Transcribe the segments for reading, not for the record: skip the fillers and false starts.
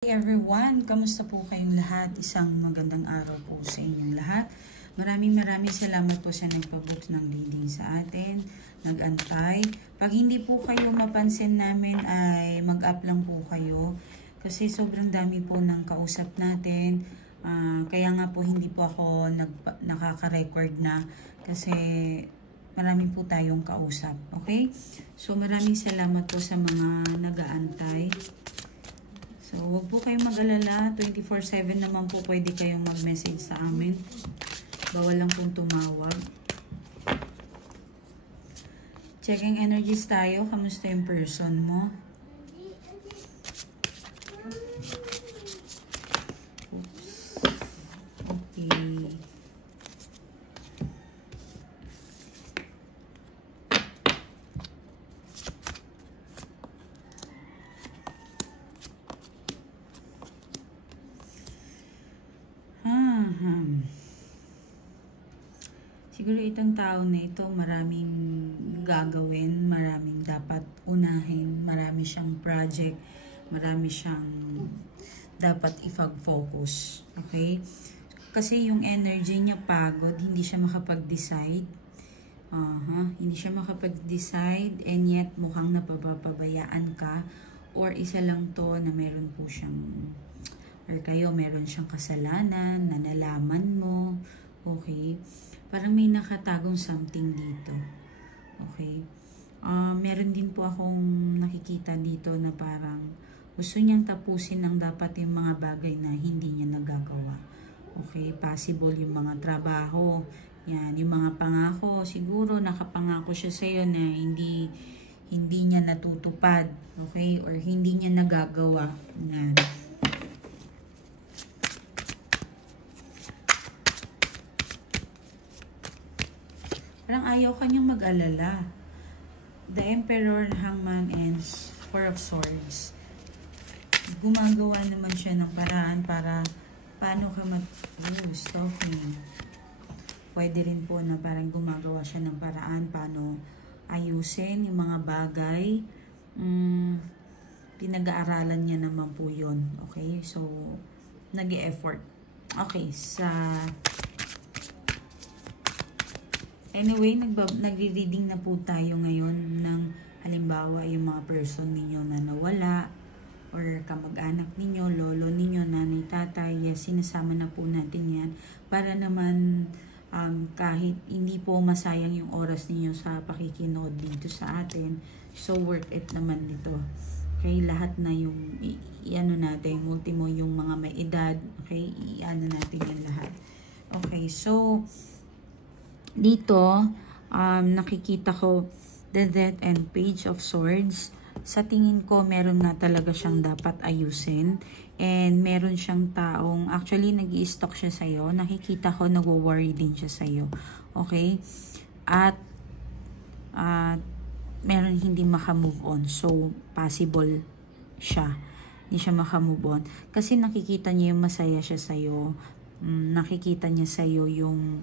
Hey everyone, kamusta po kayong lahat? Isang magandang araw po sa inyong lahat. Maraming salamat po sa nagpabook ng reading sa atin, nag-antay. Pag hindi po kayo mapansin namin ay mag-up lang po kayo kasi sobrang dami po ng kausap natin. Kaya nga po hindi po ako nakaka-record na kasi marami po tayong kausap. Okay? So maraming salamat po sa mga nag-aantay. So, huwag po kayong mag-alala. 24/7 naman po pwede kayong mag-message sa amin. Bawal lang pong tumawag. Checking energies tayo. Kamusta yung person mo? Oops. Okay. Siguro itong tao na ito maraming gagawin, maraming dapat unahin, marami siyang project, marami siyang dapat i-focus. Okay? Kasi yung energy niya pagod, hindi siya makapag-decide. Hindi siya makapag-decide and yet mukhang napapabayaan ka or isa lang to na meron po siyang or kayo meron siyang kasalanan na nalaman mo. Okay? Parang may nakatagong something dito. Okay? Meron din po akong nakikita dito na parang gusto niyang tapusin ng dapat yung mga bagay na hindi niya nagagawa. Okay? Possible yung mga trabaho. Yan, yung mga pangako. Siguro nakapangako siya sa'yo na hindi niya natutupad. Okay? Or hindi niya nagagawa. Yan. Parang ayaw kanyang mag-alala. The Emperor, Hangman, and Four of Swords. Gumagawa naman siya ng paraan para paano ka stalking. Pwede rin po na parang gumagawa siya ng paraan paano ayusin yung mga bagay. Pinag-aaralan niya naman po yun. Okay? So, nag-e-effort. Okay, anyway, nagre-reading na po tayo ngayon ng halimbawa yung mga person ninyo na nawala or kamag-anak ninyo, lolo ninyo, nanay, tatay. Yes, sinasama na po natin yan para naman kahit hindi po masayang yung oras ninyo sa pakikinood dito sa atin. So, worth it naman dito. Okay, lahat na yung i-ano natin, ultimo yung mga may edad. Okay, i-ano natin yan lahat. Okay, so dito, nakikita ko the Death and Page of Swords. Sa tingin ko, meron na talaga siyang dapat ayusin. And meron siyang taong, actually, nag-i-stalk siya sa'yo. Nakikita ko, nagwo-worry din siya sa'yo. Okay? At meron hindi makamove on. So, possible siya. Hindi siya makamove on. Kasi nakikita niya yung masaya siya sa'yo. Nakikita niya sa'yo yung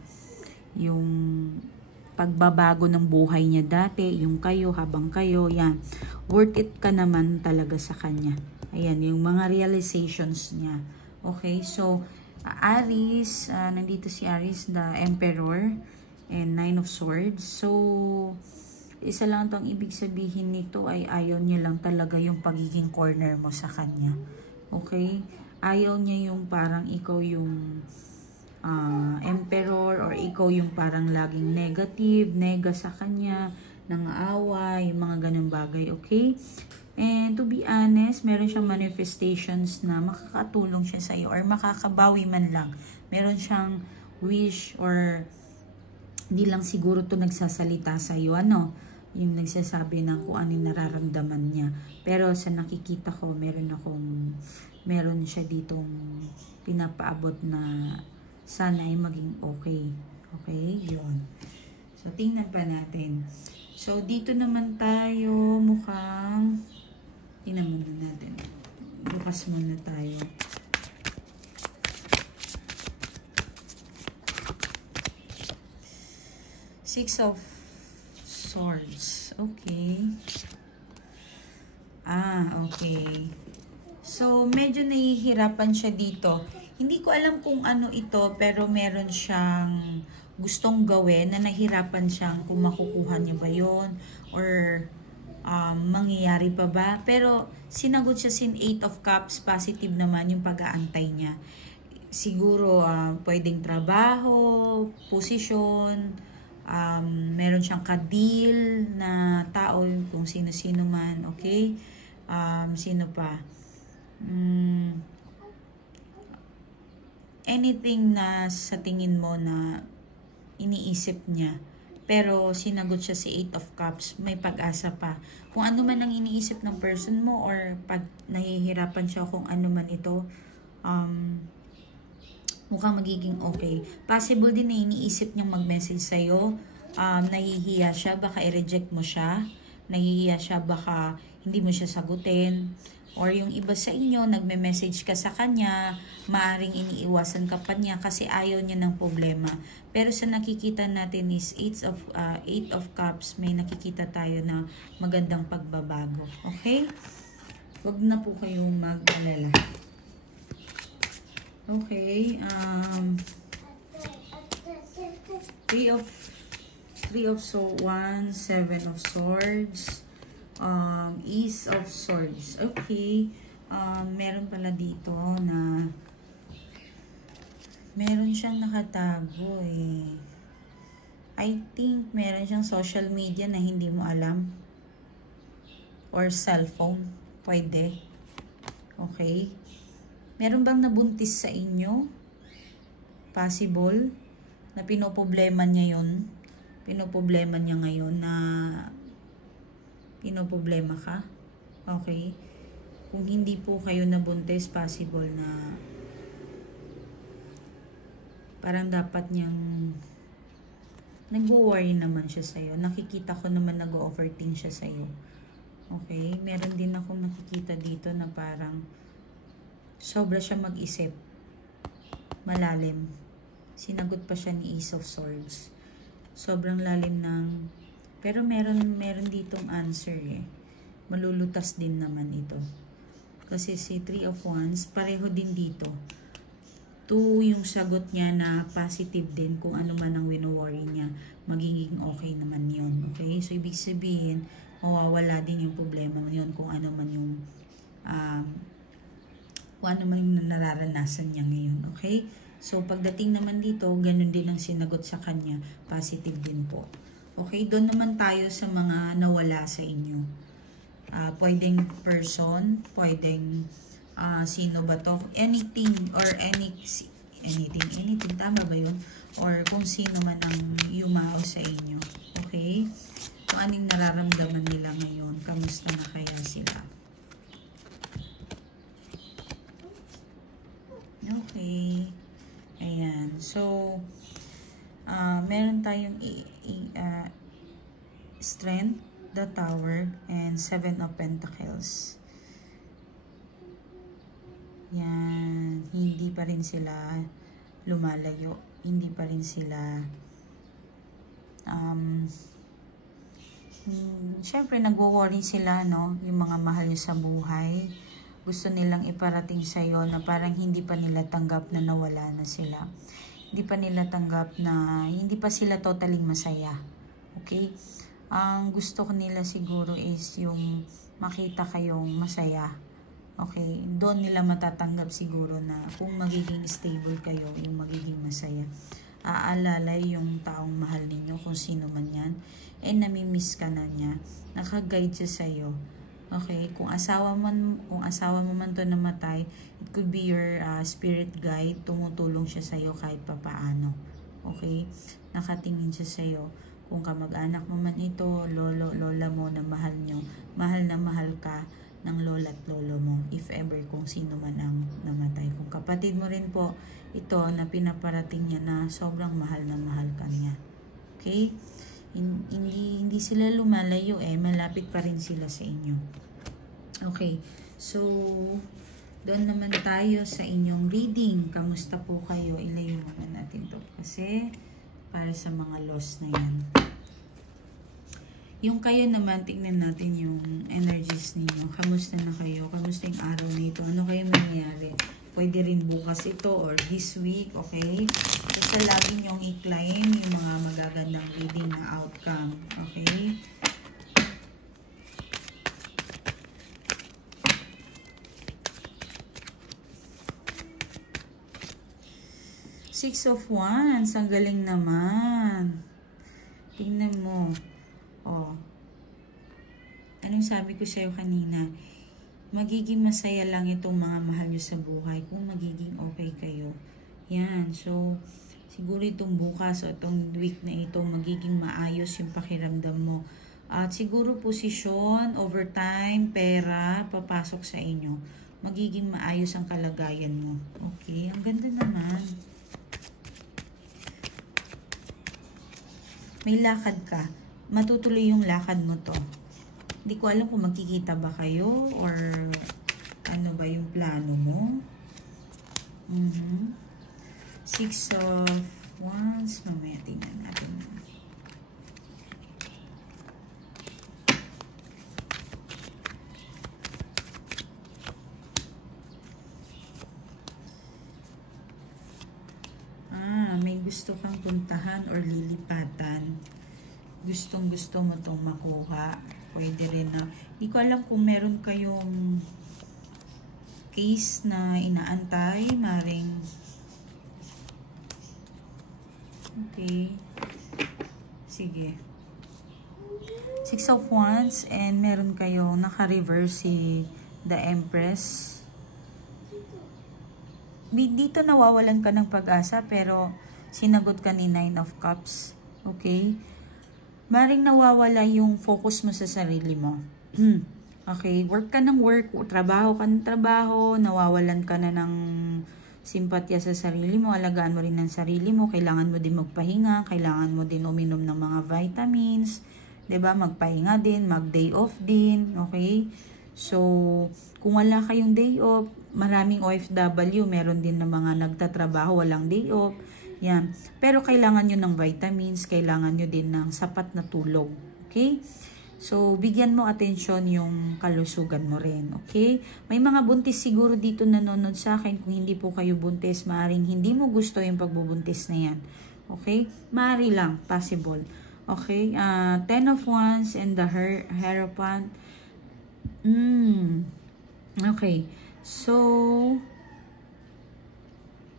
pagbabago ng buhay niya dati, yung kayo, habang kayo, yan. Worth it ka naman talaga sa kanya. Ayan, yung mga realizations niya. Okay, so, Aries, nandito si Aries, the Emperor, and Nine of Swords. So, isa lang itong ibig sabihin nito ay ayaw niya lang talaga yung pagiging corner mo sa kanya. Okay? Ayaw niya yung parang ikaw yung emperor or ikaw yung parang laging negative, nega sa kanya, nang-aaway, yung mga ganun bagay, okay? And to be honest, meron siyang manifestations na makakatulong siya sa iyo or makakabawi man lang. Meron siyang wish or hindi lang siguro to nagsasalita sa iyo, yung nagsasabi ng kung ano yung nararamdaman niya. Pero sa nakikita ko, meron siya ditong pinapaabot na sana ay maging okay. Okay? Yun. So, tingnan pa natin. So, dito naman tayo mukhang tingnan muna natin. Bukas muna tayo. Six of Swords. Okay. Okay. So, medyo nahihirapan siya dito. Hindi ko alam kung ano ito, pero meron siyang gustong gawin na nahirapan siyang kung makukuha niya ba yun or mangyayari pa ba. Pero, sinagot siya sin 8 of Cups, positive naman yung pag-aantay niya. Siguro, pwedeng trabaho, posisyon, meron siyang ka-deal na tao, kung sino-sino man, okay? Sino pa? Anything na sa tingin mo na iniisip niya, pero sinagot siya si 8 of Cups, may pag-asa pa. Kung ano man ang iniisip ng person mo or pag nahihirapan siya kung ano man ito, mukhang magiging okay. Possible din na iniisip niyang mag-message sa'yo, nahihiya siya, baka i-reject mo siya, nahihiya siya, baka hindi mo siya sagutin, or yung iba sa inyo, nagme-message ka sa kanya, maaaring iniiwasan ka pa niya kasi ayaw niya ng problema. Pero sa nakikita natin is 8 of Cups, may nakikita tayo na magandang pagbabago. Okay? Huwag na po kayong mag-alala. Okay. 3 of Wands, 7 of Swords, Ace of Swords. Okay. Meron pala dito na meron siyang nakatago eh. I think meron siyang social media na hindi mo alam. Or cellphone. Pwede. Okay. Meron bang nabuntis sa inyo? Possible. Na pinoproblema niya yun. Pinoproblema niya ngayon na pinoproblema ka. Okay. Kung hindi po kayo nabuntis, possible na parang dapat niyang nag-worry naman siya sa'yo. Nakikita ko naman nag-overthink siya sa'yo. Okay? Meron din akong nakikita dito na parang sobra siya mag-isip. Malalim. Sinagot pa siya ni Ace of Swords. Sobrang lalim ng... Pero meron ditong answer eh. Malulutas din naman ito. Kasi si 3 of Wands, pareho din dito. 2 yung sagot niya na positive din kung ano man ang wino-worry niya. Magiging okay naman yun. Okay? So, ibig sabihin, mawawala din yung problema yun kung ano man yung nararanasan niya ngayon. Okay? So, pagdating naman dito, ganun din ang sinagot sa kanya. Positive din po. Okay? Doon naman tayo sa mga nawala sa inyo. Pwedeng person, pwedeng sino ba to? Anything or anything. Tama ba yun? Or kung sino man ang yumao sa inyo. Okay? Kung anong nararamdaman nila ngayon. Kamusta na kaya sila? Okay. Ayan. So, meron tayong Strength, the Tower, and 7 of Pentacles. Yan. Hindi pa rin sila lumalayo. Hindi pa rin sila syempre nagwo-worry sila, no? Yung mga mahal nyo sa buhay. Gusto nilang iparating sa'yo na parang hindi pa nila tanggap na nawala na sila. Hindi pa nila tanggap na hindi pa sila totally masaya. Okay? Ang gusto ko nila siguro is yung makita kayong masaya. Okay? Doon nila matatanggap siguro na kung magiging stable kayo, yung magiging masaya. Aalalay yung taong mahal ninyo, kung sino man yan. And namimiss ka na niya. Nakaguide siya sa'yo. Okay? Kung asawa mo man to namatay, it could be your spirit guide. Tumutulong siya sa'yo kahit papaano. Okay? Nakatingin siya sa'yo. Kung kamag-anak mo man ito, lolo, lola mo na mahal nyo, mahal na mahal ka ng lola at lolo mo, if ever kung sino man ang namatay. Kung kapatid mo rin po, ito na pinaparating niya na sobrang mahal na mahal ka niya. Okay? Hindi sila lumalayo eh, malapit pa rin sila sa inyo. Okay, so doon naman tayo sa inyong reading. Kamusta po kayo? Ilayo muna natin to kasi para sa mga loss na yan. Yung kayo naman, tingnan natin yung energies ninyo. Kamusta na kayo? Kamusta yung araw na ito? Ano kayo mangyayari? Pwede rin bukas ito or this week, okay? Basta lagi nyong i-claim yung mga magagandang reading na outcome, okay? Six of Wands, ang galing naman. Tingnan mo. Oh. Anong sabi ko sa'yo kanina? Magiging masaya lang itong mga mahal nyo sa buhay kung magiging okay kayo. Yan. So, siguro itong bukas o itong week na ito, magiging maayos yung pakiramdam mo. At siguro posisyon, overtime, pera, papasok sa inyo. Magiging maayos ang kalagayan mo. Okay? Ang ganda naman. May lakad ka. Matutuloy yung lakad mo to. Hindi ko alam kung magkikita ba kayo or ano ba yung plano mo. Six of Wands. Mamaya tingnan natin. May gusto kang puntahan or lilipatan. Gustong-gusto mo itong makuha. Pwede rin na, hindi ko alam kung meron kayong case na inaantay, maring, okay, sige. Six of Wands, and meron kayong naka-reverse si the Empress. Dito nawawalan ka ng pag-asa, pero sinagot ka ni Nine of Cups. Okay? Maring nawawala yung focus mo sa sarili mo. Okay? Work ka ng work, trabaho ka ng trabaho, nawawalan ka na ng simpatya sa sarili mo, alagaan mo rin ng sarili mo, kailangan mo din magpahinga, kailangan mo din uminom ng mga vitamins, 'di ba? Magpahinga din, mag-day off din, okay? So, kung wala kayong day off, maraming OFW, meron din na mga nagtatrabaho, walang day off. Yan. Pero kailangan nyo ng vitamins, kailangan nyo din ng sapat na tulog. Okay? So, bigyan mo atensyon yung kalusugan mo rin. Okay? May mga buntis siguro dito nanonood sa akin. Kung hindi po kayo buntis, maaaring hindi mo gusto yung pagbubuntis na yan. Okay? Maaari lang. Possible. Okay? Ten of Wands and the Hierophant. Okay. So,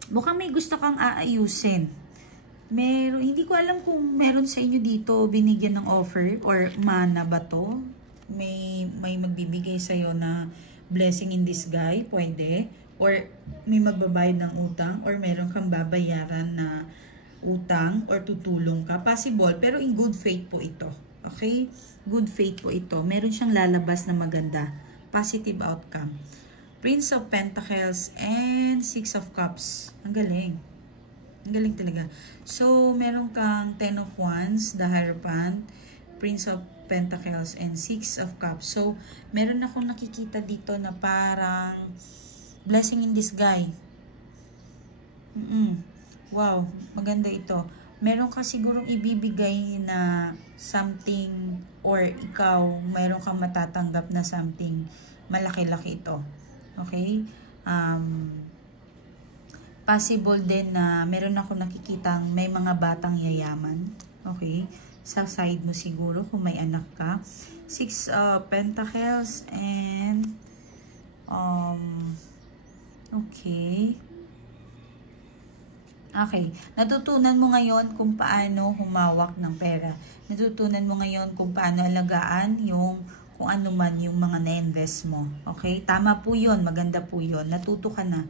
mukhang may gusto kang aayusin. Hindi ko alam kung meron sa inyo dito binigyan ng offer or mana ba to? May magbibigay sa'yo na blessing in disguise, pwede. Or may magbabayad ng utang or meron kang babayaran na utang or tutulong ka. Possible, pero in good faith po ito. Okay? Good faith po ito. Meron siyang lalabas na maganda. Positive outcome. Prince of Pentacles and Six of Cups. Ang galing. Ang galing talaga. So, meron kang Ten of Wands, the Hierophant, Prince of Pentacles, and Six of Cups. So, meron akong nakikita dito na parang blessing in disguise. Wow, maganda ito. Meron ka sigurong ibibigay na something or ikaw, meron kang matatanggap na something malaki-laki ito. Okay? Possible din na meron ako nakikitang may mga batang yayaman. Okay? Sa side mo siguro kung may anak ka. Six Pentacles and okay. Okay. Natutunan mo ngayon kung paano humawak ng pera. Natutunan mo ngayon kung paano alagaan yung kung ano man yung mga na-invest mo. Okay? Tama po yun. Maganda po yun. Natuto ka na.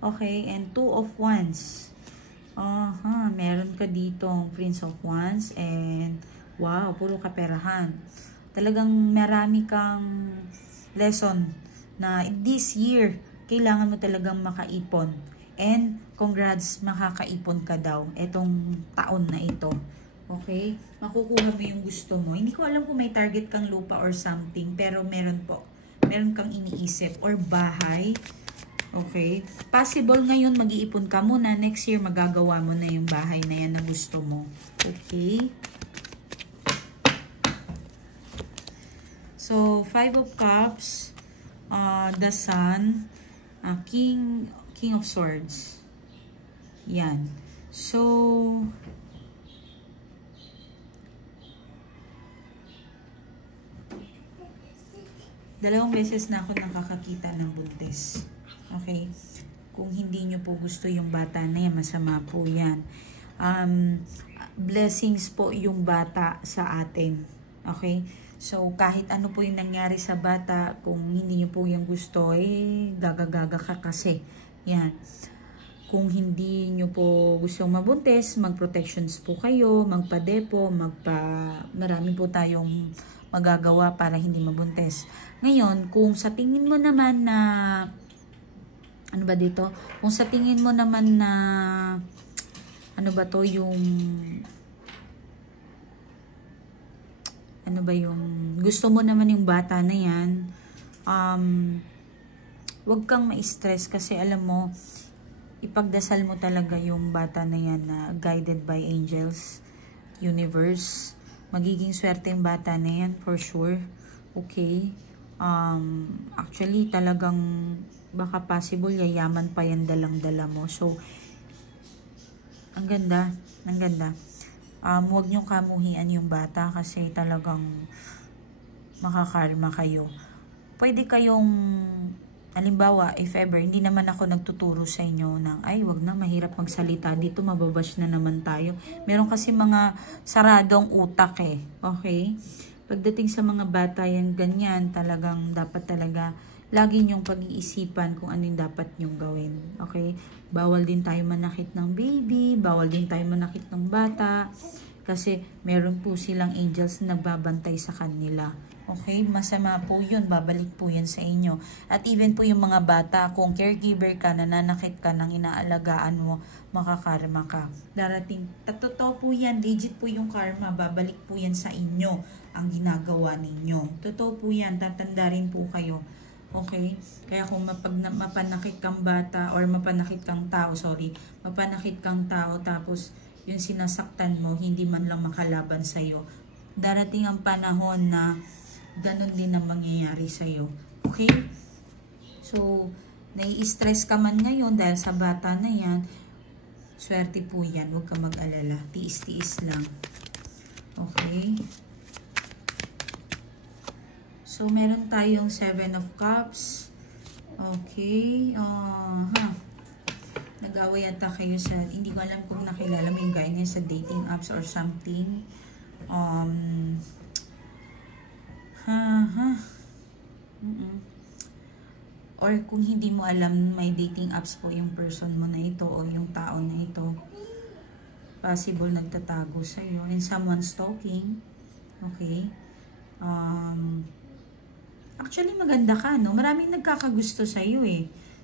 Okay? And Two of Wands. Meron ka dito Prince of Wands and wow, puro kaperahan. Talagang marami kang lesson na this year, kailangan mo talagang makaipon. And congrats, makakaipon ka daw etong taon na ito. Okay? Makukuha mo yung gusto mo. Hindi ko alam kung may target kang lupa or something, pero meron po. Meron kang iniisip or bahay. Okay? Possible ngayon mag-iipon ka muna. Next year magagawa mo na yung bahay na yan na gusto mo. Okay? So, Five of Cups, the Sun, King of Swords. Yan. So, dalawang beses na ako nakakakita ng buntis. Okay? Kung hindi nyo po gusto yung bata na yan, masama po yan. Blessings po yung bata sa atin. Okay? So, kahit ano po yung nangyari sa bata, kung hindi nyo po yung gusto, gaga-gaga ka kasi. Yan. Kung hindi nyo po gusto mabuntis, mag-protections po kayo, magpa-depo, marami po tayong magagawa para hindi mabuntis. Ngayon, kung sa tingin mo naman na, ano ba dito? Kung sa tingin mo naman na, ano ba to yung, ano ba yung, gusto mo naman yung bata na yan, wag kang ma-stress kasi alam mo, ipagdasal mo talaga yung bata na yan na guided by angels, universe. Magiging swerte yung bata na yan for sure. Okay? Actually, talagang baka possible yayaman pa yan dalang-dala mo. So, ang ganda. Ang ganda. Huwag niyong kamuhian yung bata kasi talagang makakarma kayo. Pwede kayong, halimbawa, if ever, hindi naman ako nagtuturo sa inyo ng, ay, wag na, mahirap magsalita dito, mababash na naman tayo. Meron kasi mga saradong utak okay? Pagdating sa mga bata yan, ganyan, talagang dapat talaga, lagi niyong pag-iisipan kung ano yung dapat niyong gawin. Okay? Bawal din tayo manakit ng baby, bawal din tayo manakit ng bata, kasi meron po silang angels na nagbabantay sa kanila. Okay? Masama po yun. Babalik po yan sa inyo. At even po yung mga bata, kung caregiver ka, nananakit ka ng inaalagaan mo, makakarma ka. Darating, totoo po yan. Legit po yung karma. Babalik po yan sa inyo ang ginagawa ninyo. Totoo po yan. Tatanda rin po kayo. Okay? Kaya kung mapanakit kang bata or mapanakit kang tao, mapanakit kang tao tapos yung sinasaktan mo, hindi man lang makalaban sa'yo. Darating ang panahon na ganon din ang mangyayari sa'yo. Okay? So, nai-stress ka man ngayon dahil sa bata na yan, swerte po yan. Huwag ka mag-alala. Tiis-tiis lang. Okay? So, meron tayong 7 of Cups. Okay. Nag-away yata kayo sa, hindi ko alam kung nakilala mo yung guy niya sa dating apps or something. Or kung hindi mo alam may dating apps po yung person mo na ito o yung tao na ito, possible nagtatago sa'yo and someone stalking. Okay? Actually maganda ka, no? Maraming nagkakagusto sa'yo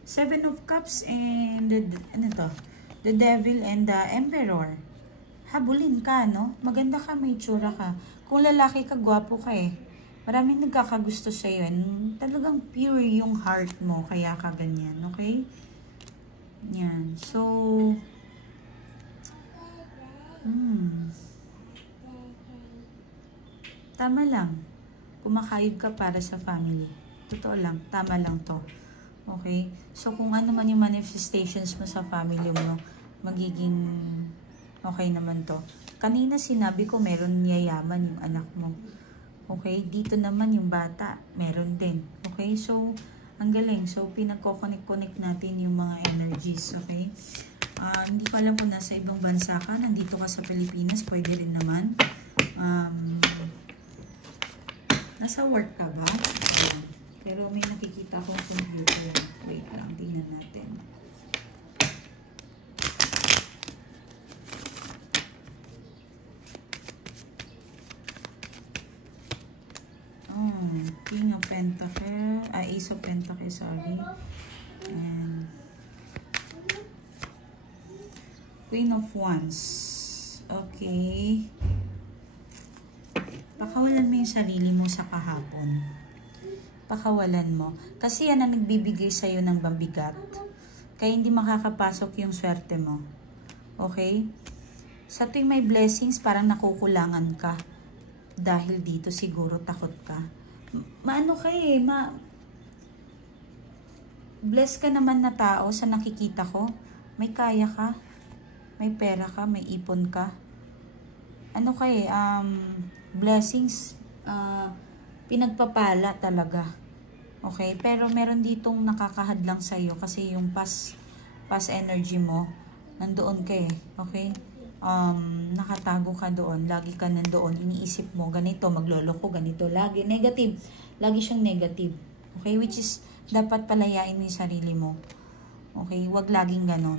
7 of Cups and the Devil and the Emperor. Habulin ka, no? Maganda ka, may tsura ka. Kung lalaki ka, gwapo ka Maraming nagkakagusto sa'yo. Talagang pure yung heart mo, kaya ka ganyan, okay? Yan. So, tama lang. Kumakayod ka para sa family. Totoo lang. Tama lang to. Okay? So, kung ano man yung manifestations mo sa family mo, magiging okay naman to. Kanina sinabi ko, meron yayaman yung anak mo. Okay? Dito naman yung bata, meron din. Okay? So, ang galing. So, pinagko-connect natin yung mga energies. Okay? Hindi ko alam kung nasa ibang bansa ka. Nandito ka sa Pilipinas, pwede rin naman. Nasa work ka ba? Pero may nakikita akong computer. Wait lang, tingnan natin. King of Pentacles, Ace of Pentacles, sorry. And Queen of Wands. Okay. Pakawalan mo yung sarili mo sa kahapon. Pakawalan mo. Kasi yan ang nagbibigay sa'yo ng mabigat. Kaya hindi makakapasok yung swerte mo. Okay? Sa tuwing may blessings, parang nakukulangan ka. Dahil dito siguro takot ka. maano ka eh, bless ka naman na tao sa nakikita ko. May kaya ka, may pera ka, may ipon ka. Ano ka eh, blessings, pinagpapala talaga. Okay? Pero meron ditong nakakahadlang sa'yo kasi yung past energy mo, nandoon ka eh. Okay? Nakatago ka doon, lagi ka nandoon, iniisip mo, ganito, magloloko, ganito, lagi, negative, lagi siyang negative, okay, which is, dapat palayain mo yung sarili mo, okay, wag laging ganon,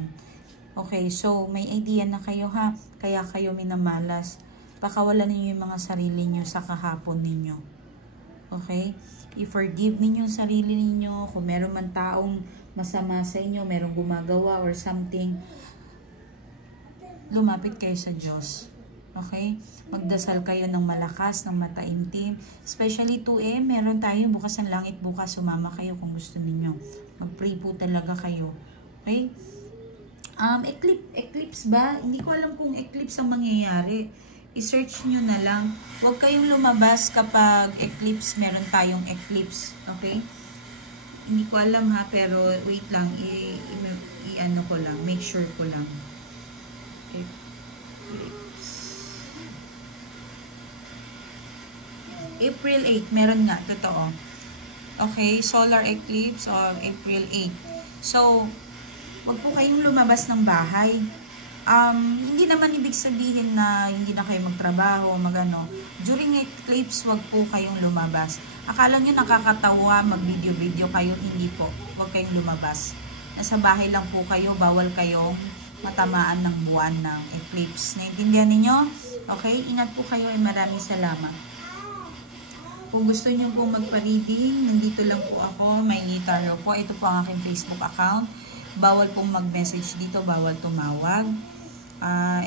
okay, so, may idea na kayo ha, kaya kayo minamalas, pakawalan ninyo yung mga sarili nyo sa kahapon ninyo, okay, i-forgive ninyo yung sarili ninyo, kung meron man taong masama sa inyo, merong gumagawa or something, lumapit kayo sa Diyos. Okay? Magdasal kayo ng malakas, ng mataimtim. Especially 2 meron tayo bukas ng langit bukas. Sumama kayo kung gusto niyo. Mag-pray po talaga kayo. Okay? Eclipse ba? Hindi ko alam kung eclipse ang mangyayari. I-search nyo na lang. Huwag kayong lumabas kapag eclipse. Meron tayong eclipse. Okay? Hindi ko alam ha, pero wait lang. I-ano ko lang. Make sure ko lang. April 8, meron nga, totoo. Okay, solar eclipse or April 8. So, wag po kayong lumabas ng bahay. Hindi naman ibig sabihin na hindi na kayo magtrabaho, magano. During eclipse, wag po kayong lumabas. Akala nyo nakakatawa, mag-video-video kayo, hindi po. Wag kayong lumabas. Nasa bahay lang po kayo, bawal kayong matamaan ng buwan ng eclipse. Naintindihan ninyo? Okay? Ingat po kayo and maraming salamat. Kung gusto niyo po magpa-reading, nandito lang po ako, may tarot po. Ito po ang aking Facebook account. Bawal pong mag-message dito, bawal tumawag.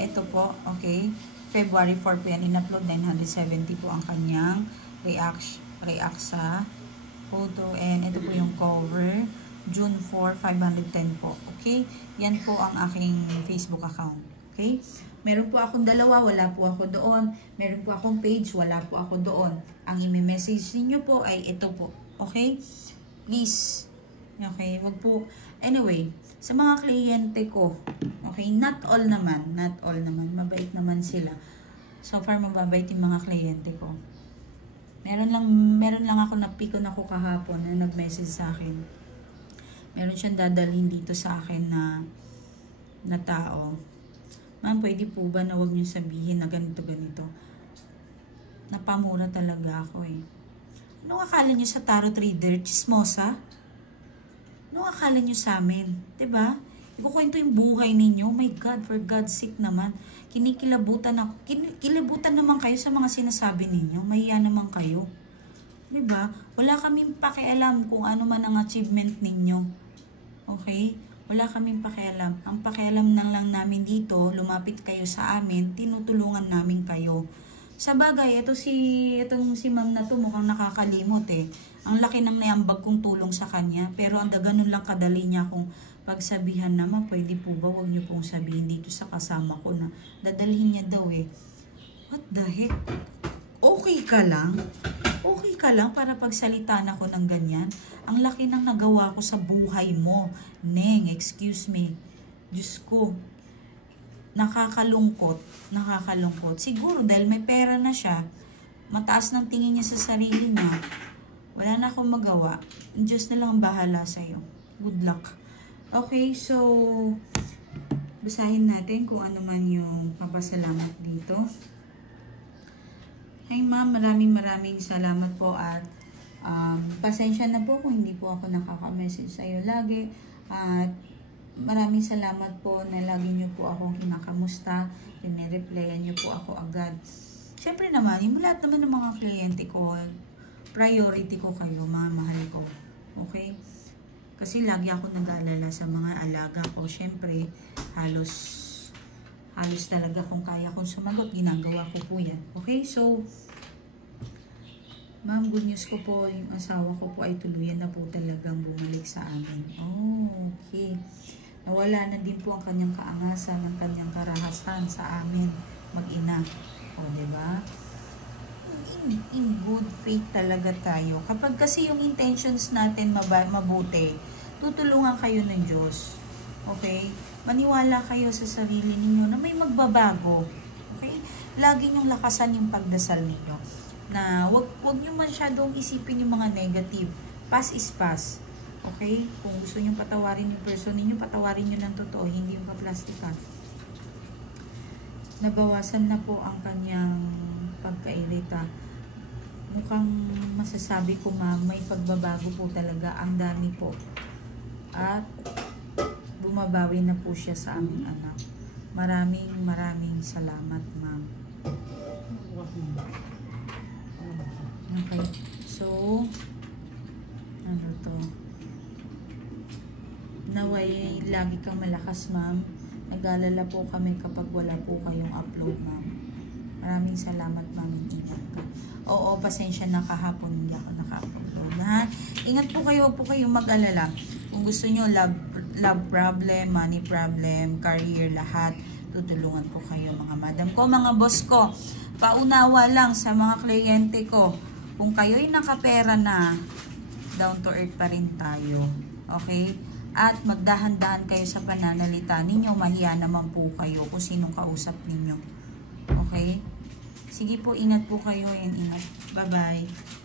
Ito po, okay. February 4 po yan, in-upload, 970 po ang kanyang react sa photo. And ito po yung cover. June 4, 510 po. Okay? Yan po ang aking Facebook account. Okay? Meron po akong dalawa, wala po ako doon. Meron po akong page, wala po ako doon. Ang i-message niyo po ay ito po. Okay? Please. Okay? Wag po. Anyway, sa mga kliyente ko, okay? Not all naman. Mabait naman sila. So far, mababait yung mga kliyente ko. Meron lang ako napikon ako kahapon na nag-message sa akin. Meron siyang dadalhin dito sa akin na tao. Ma'am, pwede po ba na huwag niyo sabihin na ganito? Napamura talaga ako eh. Anong akala niyo sa tarot reader? Chismosa? Anong akala niyo sa amin? Diba? Ikukwento yung buhay ninyo. My God, for God's sake naman. Kinikilabutan ako. Kilibutan naman kayo sa mga sinasabi ninyo. Mahiya naman kayo. Diba? Wala kaming pakialam kung ano man ang achievement ninyo. Okay? Wala kaming pakialam. Ang pakialam lang namin dito, lumapit kayo sa amin, tinutulungan namin kayo. Sa bagay, itong si ma'am na to mukhang nakakalimot eh. Ang laki ng naiambag kong tulong sa kanya, pero ang ganun lang kadali niya kung pagsabihan naman, pwede po ba, wag niyo pong sabihin dito sa kasama ko na dadalhin niya daw eh. What the heck? Okay ka lang? Okay ka lang para pagsalitaan ako ng ganyan? Ang laki ng nagawa ko sa buhay mo. Neng, excuse me. Diyos ko. Nakakalungkot. Siguro dahil may pera na siya, mataas ng tingin niya sa sarili niya, wala na akong magawa. Diyos na lang ang bahala sa'yo. Good luck. Okay, so, basahin natin kung ano man yung papasalamat dito. Hi ma'am, maraming salamat po at pasensya na po kung hindi po ako nakaka-message sa iyo lagi at maraming salamat po na lagi niyo po akong kinakamusta, pinireplyan niyo po ako agad. Siyempre naman, yung lahat naman ng mga kliyente ko, priority ko kayo, mga mahal ko. Okay? Kasi lagi ako nag-aalala sa mga alaga ko. Siyempre, halos talaga kung kaya kong sumagot, ginagawa ko po yan. Okay, so, ma'am, good news ko po, yung asawa ko po ay tuluyan na po talagang bumalik sa amin. Oh, okay. Nawala na din po ang kanyang kaangasan, ang kanyang karahasan sa amin, mag-ina. O, diba? in good faith talaga tayo. Kapag kasi yung intentions natin mabuti, tutulungan kayo ng Diyos. Okay? Maniwala kayo sa sarili ninyo na may magbabago. Okay? Lagi niyong lakasan yung pagdasal ninyo. Na wag niyo masyadong isipin yung mga negative. Past is past. Okay? Kung gusto niyo patawarin yung person ninyo, patawarin niyo ng totoo, hindi yung paplastikan. Nabawasan na po ang kanyang pagkairita. Mukhang masasabi ko, ma'am, may pagbabago po talaga. Ang dami po. At bumabawi na po siya sa aming anak. Maraming salamat, ma'am. Okay. So, ano to? Naway, lagi kang malakas, ma'am. Nag-alala po kami kapag wala po kayong upload, ma'am. Maraming salamat, ma'am. Ingat ka. Oo, pasensya na kahapon hindi ako naka-upload. Ha? Ingat po kayo, huwag po kayong mag-alala. Kung gusto nyo, love problem, money problem, career, lahat, tutulungan po kayo, mga madam ko, mga boss ko. Paunawa lang sa mga kliyente ko. Kung kayo'y nakapera na, down to earth pa rin tayo. Okay? At magdahan-dahan kayo sa pananalita ninyo. Mahiya naman po kayo kung sinong kausap ninyo. Okay? Sige po, ingat po kayo and ingat. Bye-bye.